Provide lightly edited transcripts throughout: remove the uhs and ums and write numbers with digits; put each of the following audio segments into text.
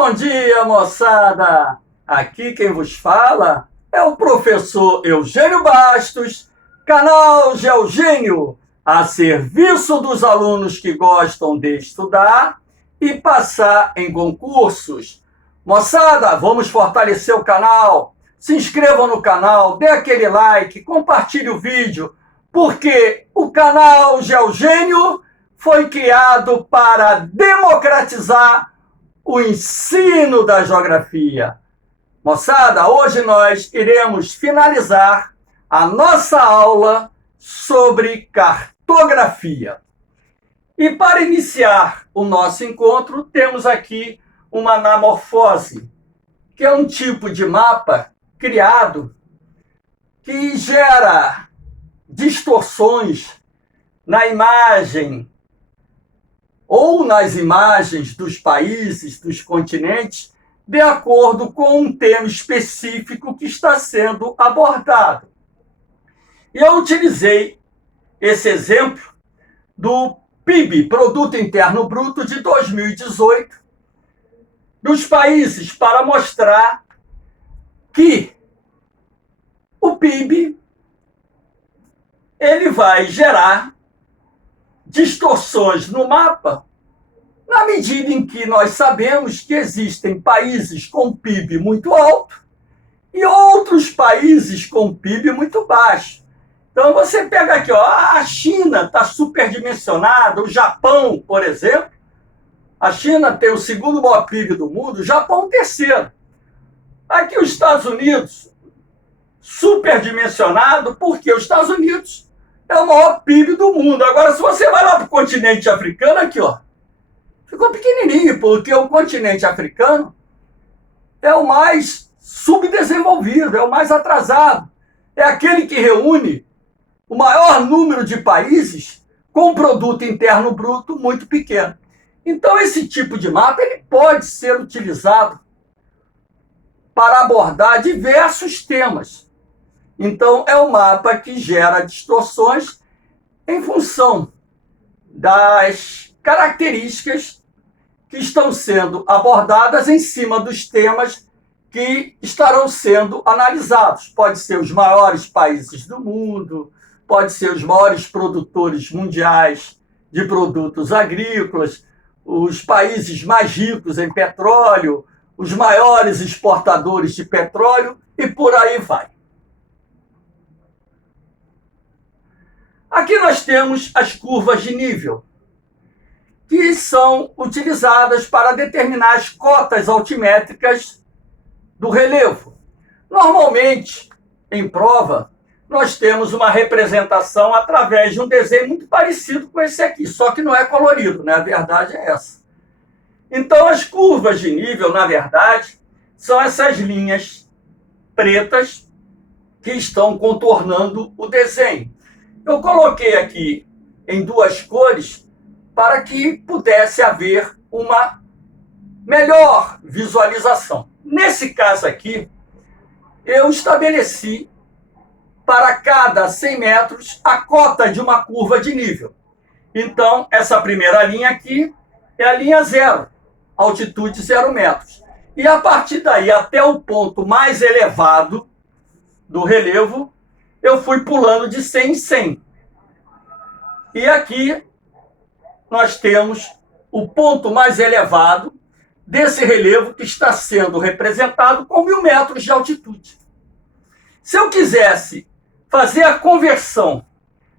Bom dia, moçada! Aqui quem vos fala é o professor Eugênio Bastos, canal Geogênio, a serviço dos alunos que gostam de estudar e passar em concursos. Moçada, vamos fortalecer o canal. Se inscrevam no canal, dê aquele like, compartilhe o vídeo, porque o canal Geogênio foi criado para democratizar o ensino da geografia. Moçada, hoje nós iremos finalizar a nossa aula sobre cartografia. E para iniciar o nosso encontro, temos aqui uma anamorfose, que é um tipo de mapa criado que gera distorções na imagem ou nas imagens dos países, dos continentes, de acordo com um tema específico que está sendo abordado. E eu utilizei esse exemplo do PIB, Produto Interno Bruto, de 2018, dos países, para mostrar que o PIB ele vai gerar distorções no mapa, na medida em que nós sabemos que existem países com PIB muito alto e outros países com PIB muito baixo. Então você pega aqui, ó, a China está superdimensionada, o Japão, por exemplo, a China tem o segundo maior PIB do mundo, o Japão o terceiro. Aqui os Estados Unidos, superdimensionado, porque os Estados Unidos é o maior PIB do mundo. Agora, se você vai lá para o continente africano, aqui, ó, ficou pequenininho, porque o continente africano é o mais subdesenvolvido, é o mais atrasado. É aquele que reúne o maior número de países com um produto interno bruto muito pequeno. Então, esse tipo de mapa ele pode ser utilizado para abordar diversos temas. Então, é um mapa que gera distorções em função das características que estão sendo abordadas em cima dos temas que estarão sendo analisados. Pode ser os maiores países do mundo, pode ser os maiores produtores mundiais de produtos agrícolas, os países mais ricos em petróleo, os maiores exportadores de petróleo e por aí vai. Aqui nós temos as curvas de nível, que são utilizadas para determinar as cotas altimétricas do relevo. Normalmente, em prova, nós temos uma representação através de um desenho muito parecido com esse aqui, só que não é colorido, né? A verdade é essa. Então, as curvas de nível, na verdade, são essas linhas pretas que estão contornando o desenho. Eu coloquei aqui em duas cores para que pudesse haver uma melhor visualização. Nesse caso aqui, eu estabeleci para cada 100 metros a cota de uma curva de nível. Então, essa primeira linha aqui é a linha zero, altitude 0 metros. E a partir daí até o ponto mais elevado do relevo, eu fui pulando de 100 em 100. E aqui nós temos o ponto mais elevado desse relevo que está sendo representado com 1000 metros de altitude. Se eu quisesse fazer a conversão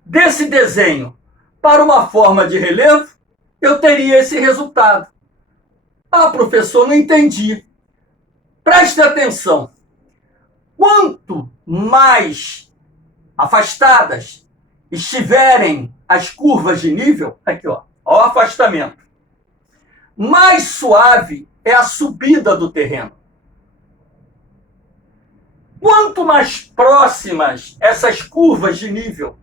desse desenho para uma forma de relevo, eu teria esse resultado. Ah, professor, não entendi. Preste atenção. Quanto mais afastadas estiverem as curvas de nível, aqui ó o afastamento, mais suave é a subida do terreno. Quanto mais próximas essas curvas de nível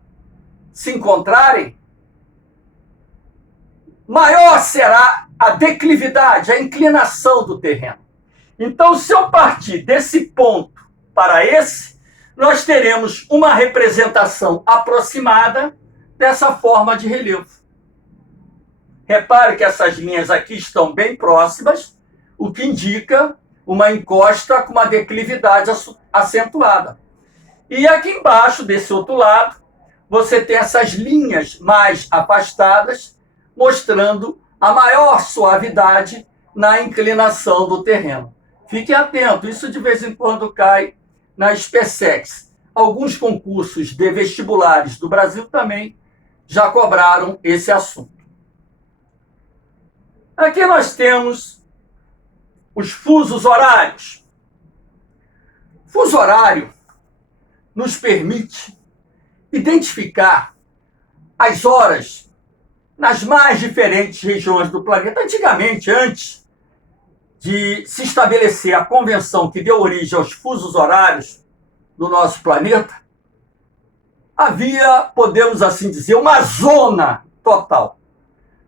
se encontrarem, maior será a declividade, a inclinação do terreno. Então, se eu partir desse ponto para esse, nós teremos uma representação aproximada dessa forma de relevo. Repare que essas linhas aqui estão bem próximas, o que indica uma encosta com uma declividade acentuada. E aqui embaixo, desse outro lado, você tem essas linhas mais afastadas, mostrando a maior suavidade na inclinação do terreno. Fiquem atentos, isso de vez em quando cai na SpaceX. Alguns concursos de vestibulares do Brasil também já cobraram esse assunto. Aqui nós temos os fusos horários. Fuso horário nos permite identificar as horas nas mais diferentes regiões do planeta. Antigamente, antes de se estabelecer a convenção que deu origem aos fusos horários do nosso planeta, havia, podemos assim dizer, uma zona total.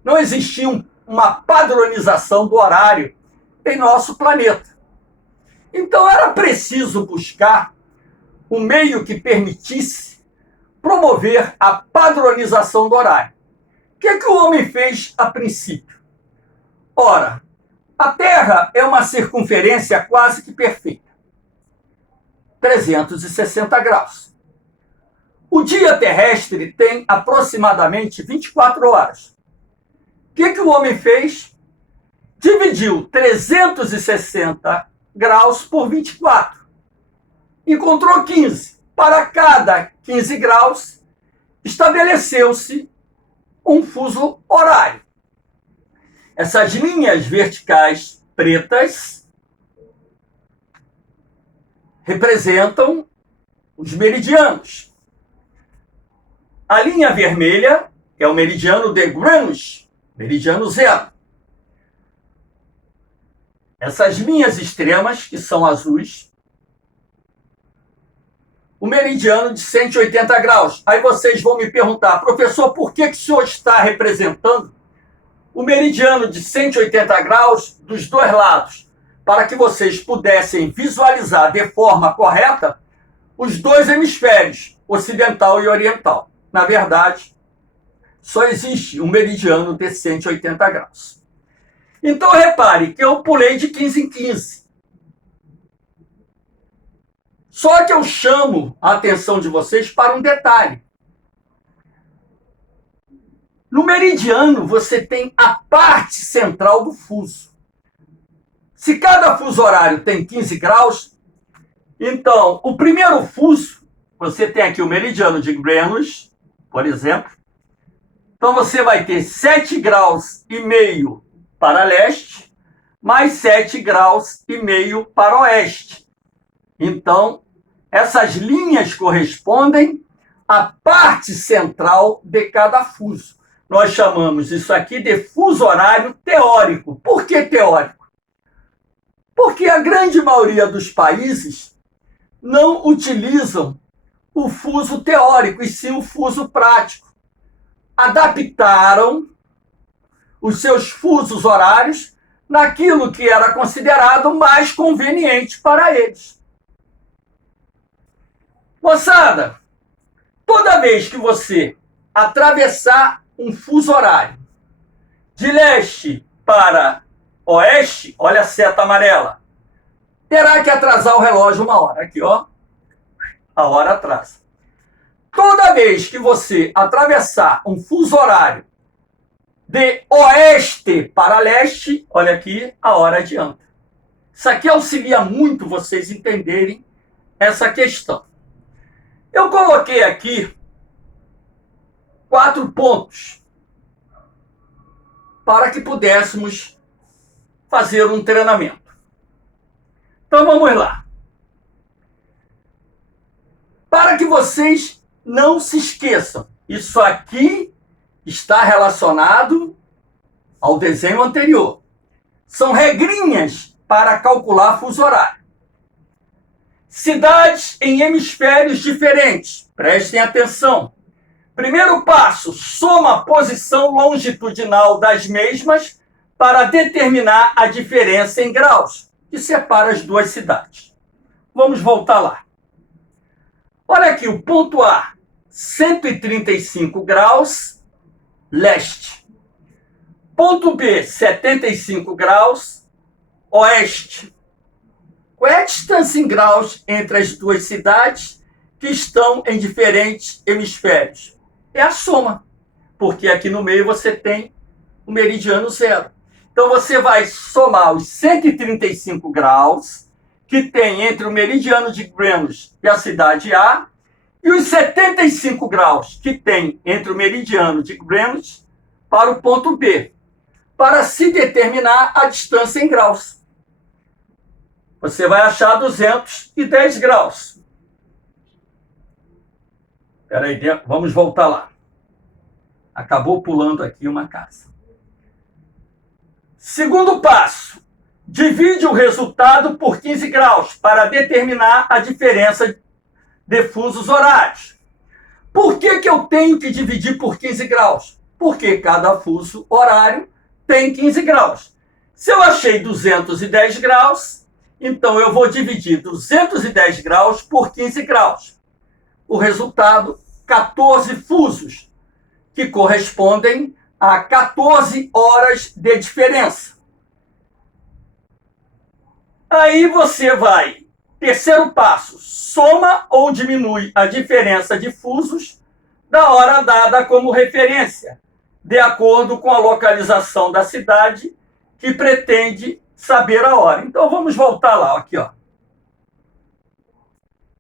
Não existia uma padronização do horário em nosso planeta. Então era preciso buscar um meio que permitisse promover a padronização do horário. O que o homem fez a princípio? Ora, a Terra é uma circunferência quase que perfeita, 360 graus. O dia terrestre tem aproximadamente 24 horas. O que o homem fez? Dividiu 360 graus por 24. Encontrou 15. Para cada 15 graus, estabeleceu-se um fuso horário. Essas linhas verticais pretas representam os meridianos. A linha vermelha é o meridiano de Greenwich, meridiano zero. Essas linhas extremas, que são azuis, o meridiano de 180 graus. Aí vocês vão me perguntar, professor, por que o senhor está representando o meridiano de 180 graus dos dois lados? Para que vocês pudessem visualizar de forma correta os dois hemisférios, ocidental e oriental. Na verdade, só existe um meridiano de 180 graus. Então, repare que eu pulei de 15 em 15. Só que eu chamo a atenção de vocês para um detalhe. No meridiano, você tem a parte central do fuso. Se cada fuso horário tem 15 graus, então, o primeiro fuso, você tem aqui o meridiano de Greenwich, por exemplo. Então, você vai ter 7 graus e meio para leste, mais 7 graus e meio para oeste. Então, essas linhas correspondem à parte central de cada fuso. Nós chamamos isso aqui de fuso horário teórico. Por que teórico? Porque a grande maioria dos países não utilizam o fuso teórico, e sim o fuso prático. Adaptaram os seus fusos horários naquilo que era considerado mais conveniente para eles. Moçada, toda vez que você atravessar um fuso horário de leste para oeste, olha a seta amarela, terá que atrasar o relógio 1 hora. Aqui, ó, a hora atrasa. Toda vez que você atravessar um fuso horário de oeste para leste, olha aqui, a hora adianta. Isso aqui auxilia muito vocês entenderem essa questão. Eu coloquei aqui 4 pontos para que pudéssemos fazer um treinamento. Então vamos lá. Para que vocês não se esqueçam, isso aqui está relacionado ao desenho anterior. São regrinhas para calcular fuso horário. Cidades em hemisférios diferentes. Prestem atenção. Primeiro passo, soma a posição longitudinal das mesmas para determinar a diferença em graus que separa as duas cidades. Vamos voltar lá. Olha aqui, o ponto A, 135 graus, leste. Ponto B, 75 graus, oeste. Qual é a distância em graus entre as duas cidades que estão em diferentes hemisférios? É a soma, porque aqui no meio você tem o meridiano zero. Então você vai somar os 135 graus que tem entre o meridiano de Greenwich e a cidade A e os 75 graus que tem entre o meridiano de Greenwich para o ponto B, para se determinar a distância em graus. Você vai achar 210 graus. Espera aí, vamos voltar lá. Acabou pulando aqui uma casa. Segundo passo, divide o resultado por 15 graus para determinar a diferença de fusos horários. Por que eu tenho que dividir por 15 graus? Porque cada fuso horário tem 15 graus. Se eu achei 210 graus, então eu vou dividir 210 graus por 15 graus. O resultado, 14 fusos, que correspondem a 14 horas de diferença. Aí você vai, terceiro passo, soma ou diminui a diferença de fusos da hora dada como referência, de acordo com a localização da cidade que pretende saber a hora. Então vamos voltar lá, aqui, ó.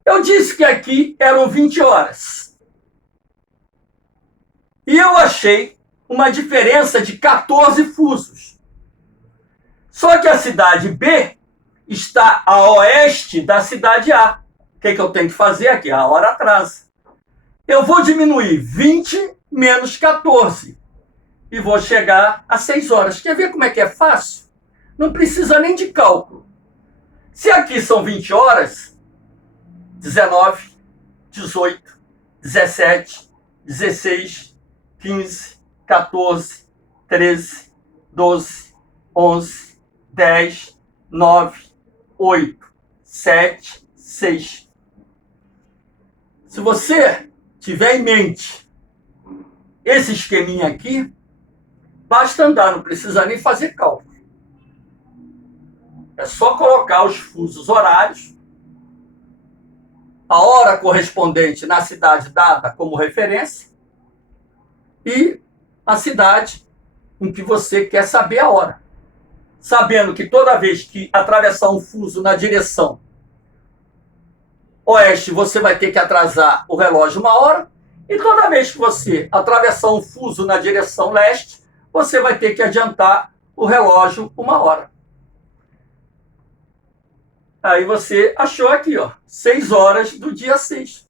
Eu disse que aqui eram 20 horas. E eu achei uma diferença de 14 fusos. Só que a cidade B está a oeste da cidade A. O que eu tenho que fazer aqui? A hora atrasa. Eu vou diminuir 20 menos 14 e vou chegar a 6 horas. Quer ver como é que é fácil? Não precisa nem de cálculo. Se aqui são 20 horas, 19, 18, 17, 16, 15, 14, 13, 12, 11, 10, 9, 8, 7, 6. Se você tiver em mente esse esqueminha aqui, basta andar, não precisa nem fazer cálculo. É só colocar os fusos horários, a hora correspondente na cidade dada como referência e a cidade em que você quer saber a hora. Sabendo que toda vez que atravessar um fuso na direção oeste, você vai ter que atrasar o relógio 1 hora, e toda vez que você atravessar um fuso na direção leste, você vai ter que adiantar o relógio 1 hora. Aí você achou aqui, ó, 6 horas do dia 6.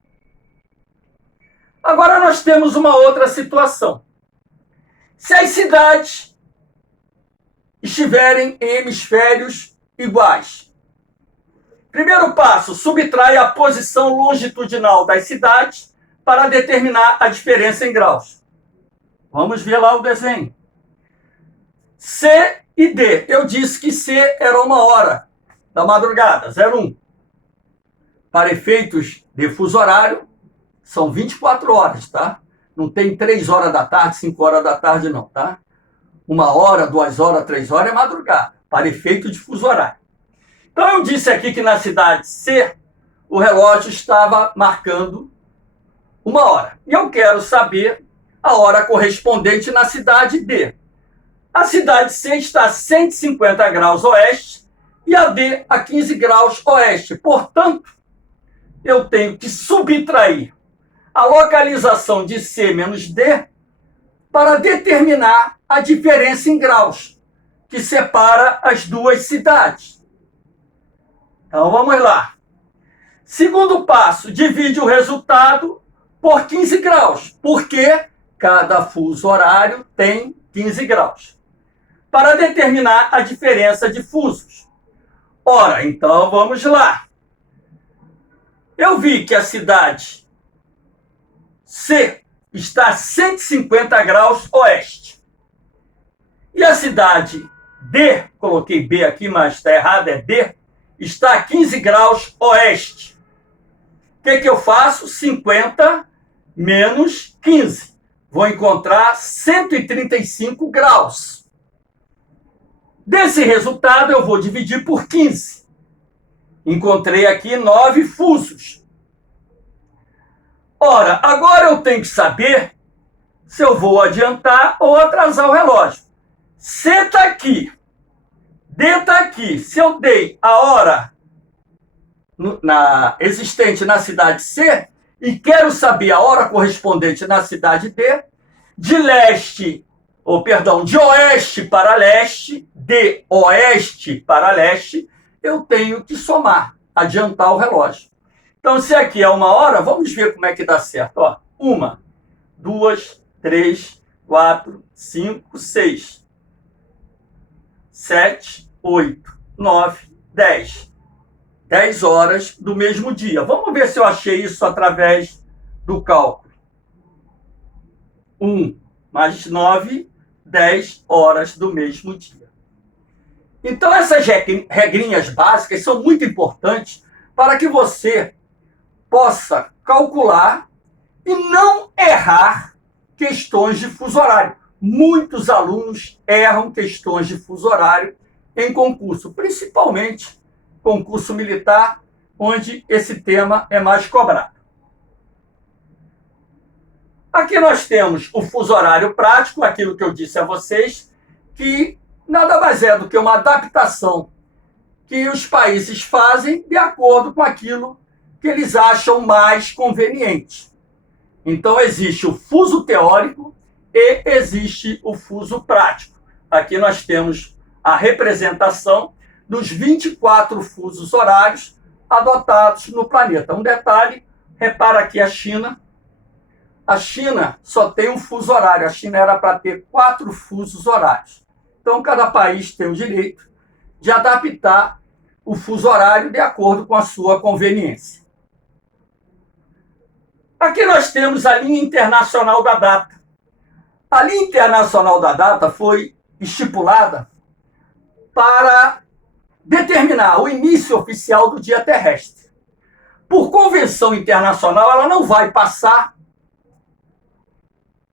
Agora nós temos uma outra situação. Se as cidades estiverem em hemisférios iguais. Primeiro passo, subtrai a posição longitudinal das cidades para determinar a diferença em graus. Vamos ver lá o desenho. C e D. Eu disse que C era 1 hora da madrugada, 01. Para efeitos de fuso horário, são 24 horas, tá? Não tem 3 horas da tarde, 5 horas da tarde, não, tá? 1 hora, 2 horas, 3 horas é madrugada, para efeito de fuso horário. Então eu disse aqui que na cidade C, o relógio estava marcando 1 hora. E eu quero saber a hora correspondente na cidade D. A cidade C está a 150 graus oeste e a D a 15 graus oeste. Portanto, eu tenho que subtrair a localização de C menos D para determinar a diferença em graus que separa as duas cidades. Então vamos lá. Segundo passo, divide o resultado por 15 graus, porque cada fuso horário tem 15 graus, para determinar a diferença de fusos. Ora, então vamos lá. Eu vi que a cidade C está a 150 graus oeste. E a cidade D, coloquei B aqui, mas está errado, é D, está a 15 graus oeste. O que eu faço? 50 menos 15. Vou encontrar 135 graus. Desse resultado, eu vou dividir por 15. Encontrei aqui 9 fusos. Ora, agora eu tenho que saber se eu vou adiantar ou atrasar o relógio. C está aqui, D está aqui. Se eu dei a hora existente na cidade C e quero saber a hora correspondente na cidade D, de oeste para leste, de oeste para leste, eu tenho que somar, adiantar o relógio. Então, se aqui é 1 hora, vamos ver como é que dá certo. Ó, 1, 2, 3, 4, 5, 6, 7, 8, 9, 10. 10 horas do mesmo dia. Vamos ver se eu achei isso através do cálculo. 1 mais 9, 10 horas do mesmo dia. Então, essas regrinhas básicas são muito importantes para que você possa calcular e não errar questões de fuso horário. Muitos alunos erram questões de fuso horário em concurso, principalmente concurso militar, onde esse tema é mais cobrado. Aqui nós temos o fuso horário prático, aquilo que eu disse a vocês, que nada mais é do que uma adaptação que os países fazem de acordo com aquilo que eles acham mais conveniente. Então, existe o fuso teórico e existe o fuso prático. Aqui nós temos a representação dos 24 fusos horários adotados no planeta. Um detalhe, repara aqui a China. A China só tem um fuso horário. A China era para ter 4 fusos horários. Então, cada país tem o direito de adaptar o fuso horário de acordo com a sua conveniência. Aqui nós temos a linha internacional da data. A linha internacional da data foi estipulada para determinar o início oficial do dia terrestre. Por convenção internacional, ela não vai passar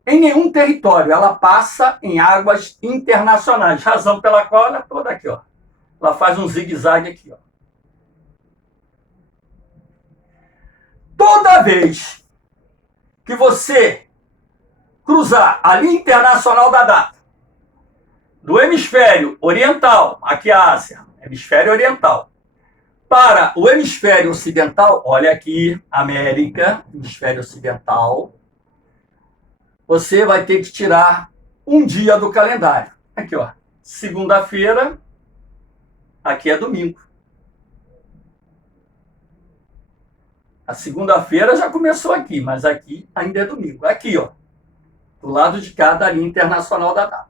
em nenhum território, ela passa em águas internacionais, razão pela qual ela é toda aqui, ó. Ela faz um zigue-zague aqui, ó. Toda vez que você cruzar a linha internacional da data do hemisfério oriental, aqui a Ásia, hemisfério oriental, para o hemisfério ocidental, olha aqui, América, hemisfério ocidental, você vai ter que tirar um dia do calendário. Aqui, ó, segunda-feira, aqui é domingo. A segunda-feira já começou aqui, mas aqui ainda é domingo. Aqui, ó, do lado de cá da linha internacional da data.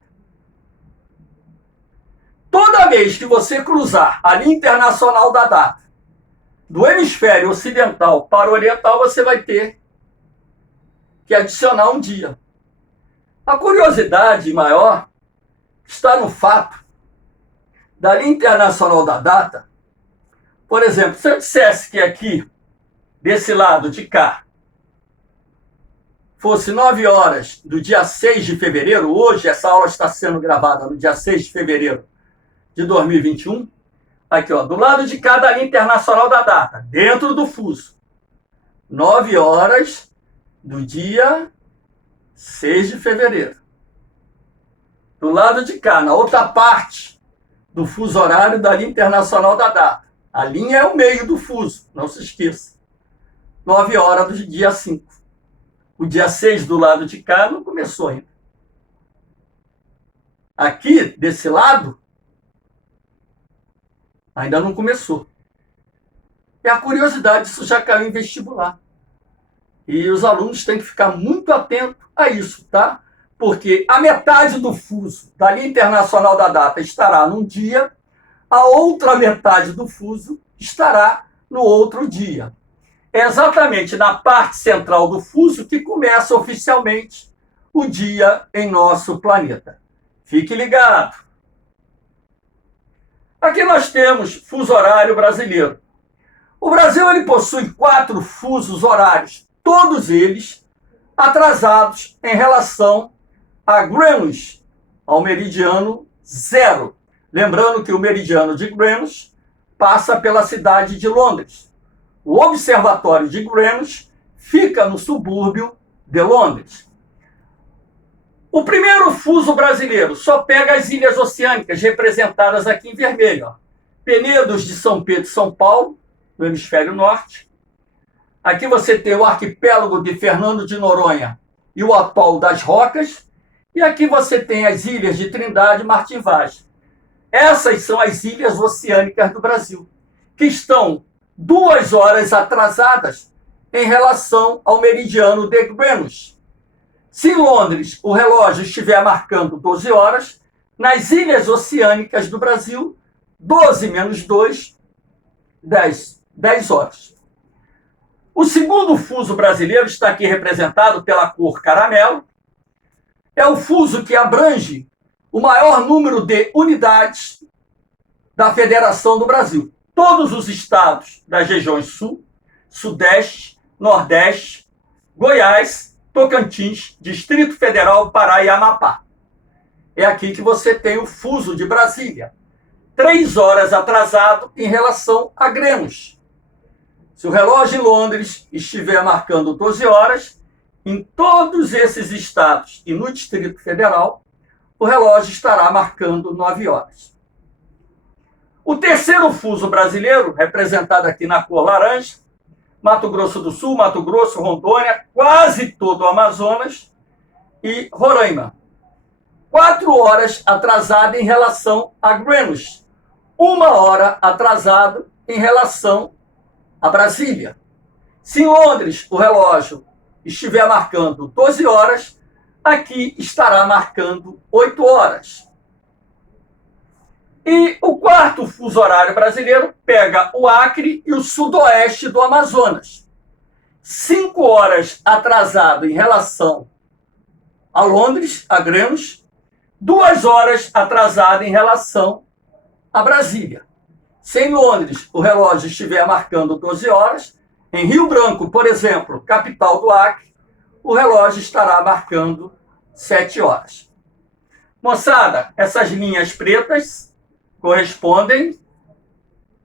Toda vez que você cruzar a linha internacional da data do hemisfério ocidental para o oriental, você vai ter que adicionar um dia. A curiosidade maior está no fato da linha internacional da data. Por exemplo, se eu dissesse que aqui, desse lado de cá, fosse 9 horas do dia 6 de fevereiro, hoje essa aula está sendo gravada no dia 6 de fevereiro de 2021, aqui, ó, do lado de cá da linha internacional da data, dentro do fuso, 9 horas do dia 6 de fevereiro. Do lado de cá, na outra parte do fuso horário da linha internacional da data. A linha é o meio do fuso, não se esqueça. 9 horas do dia 5. O dia 6 do lado de cá não começou ainda. Aqui, desse lado, ainda não começou. E a curiosidade, isso já caiu em vestibular. E os alunos têm que ficar muito atentos a isso, tá? Porque a metade do fuso da linha internacional da data estará num dia, a outra metade do fuso estará no outro dia. É exatamente na parte central do fuso que começa oficialmente o dia em nosso planeta. Fique ligado. Aqui nós temos fuso horário brasileiro. O Brasil ele possui 4 fusos horários, todos eles atrasados em relação a Greenwich, ao meridiano zero. Lembrando que o meridiano de Greenwich passa pela cidade de Londres. O observatório de Greenwich fica no subúrbio de Londres. O primeiro fuso brasileiro só pega as ilhas oceânicas, representadas aqui em vermelho. Penedos de São Pedro e São Paulo, no hemisfério norte. Aqui você tem o arquipélago de Fernando de Noronha e o atol das Rocas. E aqui você tem as ilhas de Trindade e Martim Vaz. Essas são as ilhas oceânicas do Brasil, que estão 2 horas atrasadas em relação ao meridiano de Greenwich. Se em Londres o relógio estiver marcando 12 horas, nas ilhas oceânicas do Brasil, 12 menos 2, 10 horas. O segundo fuso brasileiro está aqui representado pela cor caramelo. É o fuso que abrange o maior número de unidades da Federação do Brasil. Todos os estados das regiões Sul, Sudeste, Nordeste, Goiás, Tocantins, Distrito Federal, Pará e Amapá. É aqui que você tem o fuso de Brasília, 3 horas atrasado em relação a Greenwich. Se o relógio em Londres estiver marcando 12 horas, em todos esses estados e no Distrito Federal, o relógio estará marcando 9 horas. O terceiro fuso brasileiro, representado aqui na cor laranja, Mato Grosso do Sul, Mato Grosso, Rondônia, quase todo o Amazonas e Roraima. 4 horas atrasado em relação a Greenwich. 1 hora atrasado em relação a Brasília. Se em Londres o relógio estiver marcando 12 horas, aqui estará marcando 8 horas. E o quarto fuso horário brasileiro pega o Acre e o sudoeste do Amazonas. 5 horas atrasado em relação a Londres, a Greenwich, 2 horas atrasado em relação a Brasília. Se em Londres o relógio estiver marcando 12 horas, em Rio Branco, por exemplo, capital do Acre, o relógio estará marcando 7 horas. Moçada, essas linhas pretas correspondem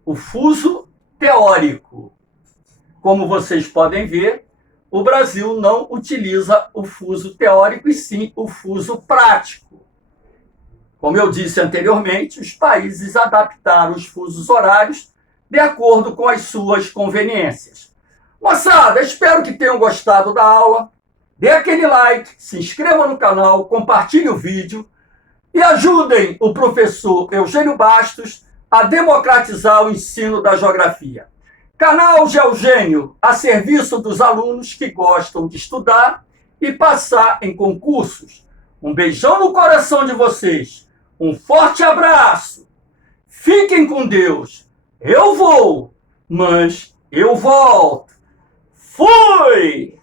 ao fuso teórico. Como vocês podem ver, o Brasil não utiliza o fuso teórico e sim o fuso prático. Como eu disse anteriormente, os países adaptaram os fusos horários de acordo com as suas conveniências. Moçada, espero que tenham gostado da aula. Dê aquele like, se inscreva no canal, compartilhe o vídeo e ajudem o professor Eugênio Bastos a democratizar o ensino da geografia. Canal Geogênio a serviço dos alunos que gostam de estudar e passar em concursos. Um beijão no coração de vocês. Um forte abraço. Fiquem com Deus. Eu vou, mas eu volto. Fui!